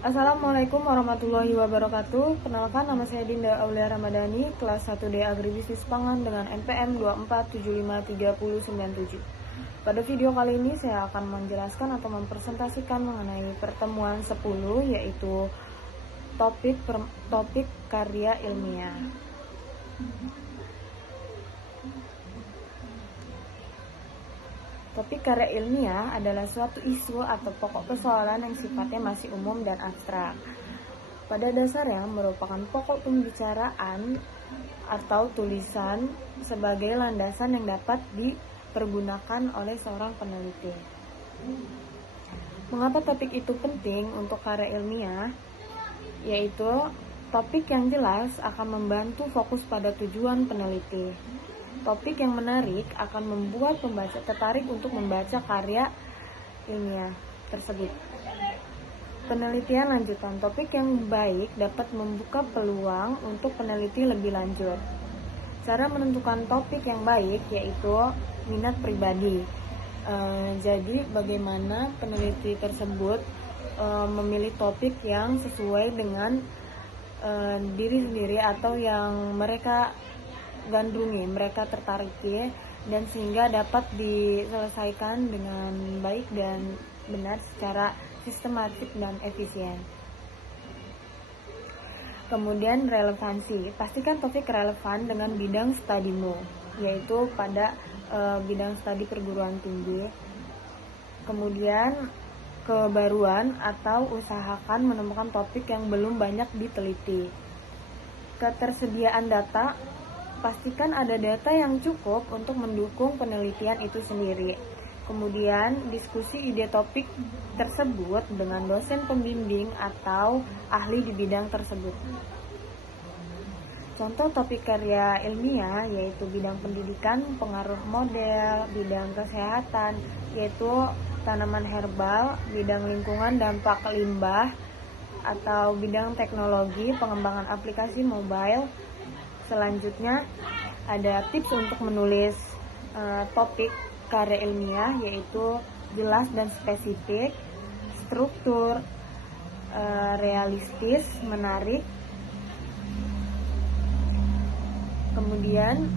Assalamualaikum warahmatullahi wabarakatuh. Kenalkan, nama saya Dinda Aulia Ramadhani, kelas 1D Agribisnis Pangan dengan NPM 24753097. Pada video kali ini saya akan menjelaskan atau mempresentasikan mengenai pertemuan 10, yaitu topik karya ilmiah. Topik karya ilmiah adalah suatu isu atau pokok persoalan yang sifatnya masih umum dan abstrak. Pada dasarnya merupakan pokok pembicaraan atau tulisan sebagai landasan yang dapat dipergunakan oleh seorang peneliti. Mengapa topik itu penting untuk karya ilmiah? Yaitu topik yang jelas akan membantu fokus pada tujuan peneliti. Topik yang menarik akan membuat pembaca tertarik untuk membaca karya ilmiah tersebut. Penelitian lanjutan. Topik yang baik dapat membuka peluang untuk peneliti lebih lanjut. Cara menentukan topik yang baik yaitu minat pribadi. Jadi bagaimana peneliti tersebut memilih topik yang sesuai dengan diri sendiri atau yang mereka gandrungi, mereka tertariki, dan sehingga dapat diselesaikan dengan baik dan benar secara sistematik dan efisien. Kemudian relevansi, pastikan topik relevan dengan bidang studimu, yaitu pada bidang studi perguruan tinggi. Kemudian kebaruan atau usahakan menemukan topik yang belum banyak diteliti. Ketersediaan data, pastikan ada data yang cukup untuk mendukung penelitian itu sendiri. Kemudian, diskusi ide topik tersebut dengan dosen pembimbing atau ahli di bidang tersebut. Contoh topik karya ilmiah yaitu bidang pendidikan, pengaruh model, bidang kesehatan, yaitu tanaman herbal, bidang lingkungan, dampak limbah, atau bidang teknologi, pengembangan aplikasi mobile. Selanjutnya ada tips untuk menulis topik karya ilmiah, yaitu jelas dan spesifik, struktur realistis, menarik. Kemudian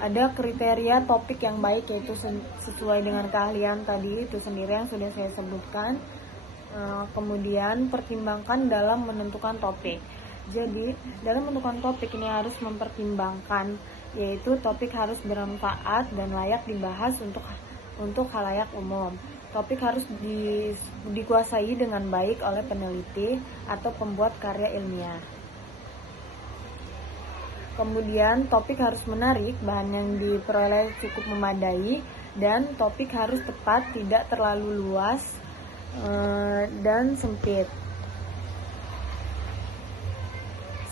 ada kriteria topik yang baik, yaitu sesuai dengan keahlian tadi itu sendiri yang sudah saya sebutkan. Kemudian pertimbangkan dalam menentukan topik. Jadi dalam menentukan topik ini harus mempertimbangkan, yaitu topik harus bermanfaat dan layak dibahas untuk khalayak umum. Topik harus dikuasai dengan baik oleh peneliti atau pembuat karya ilmiah. Kemudian topik harus menarik, bahan yang diperoleh cukup memadai, dan topik harus tepat, tidak terlalu luas dan sempit.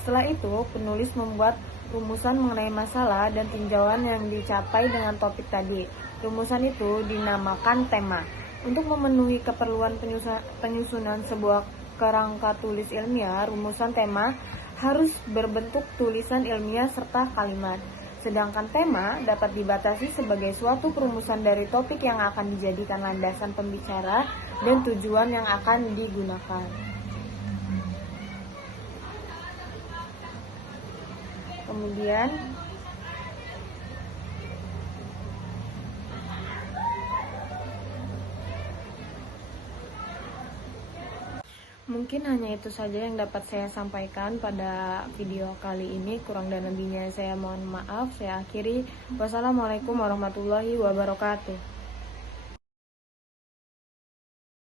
Setelah itu, penulis membuat rumusan mengenai masalah dan tinjauan yang dicapai dengan topik tadi. Rumusan itu dinamakan tema. Untuk memenuhi keperluan penyusunan sebuah kerangka tulis ilmiah, rumusan tema harus berbentuk tulisan ilmiah serta kalimat. Sedangkan tema dapat dibatasi sebagai suatu perumusan dari topik yang akan dijadikan landasan pembicara dan tujuan yang akan digunakan. Kemudian mungkin hanya itu saja yang dapat saya sampaikan pada video kali ini. Kurang dan lebihnya saya mohon maaf. Saya akhiri. Wassalamualaikum warahmatullahi wabarakatuh.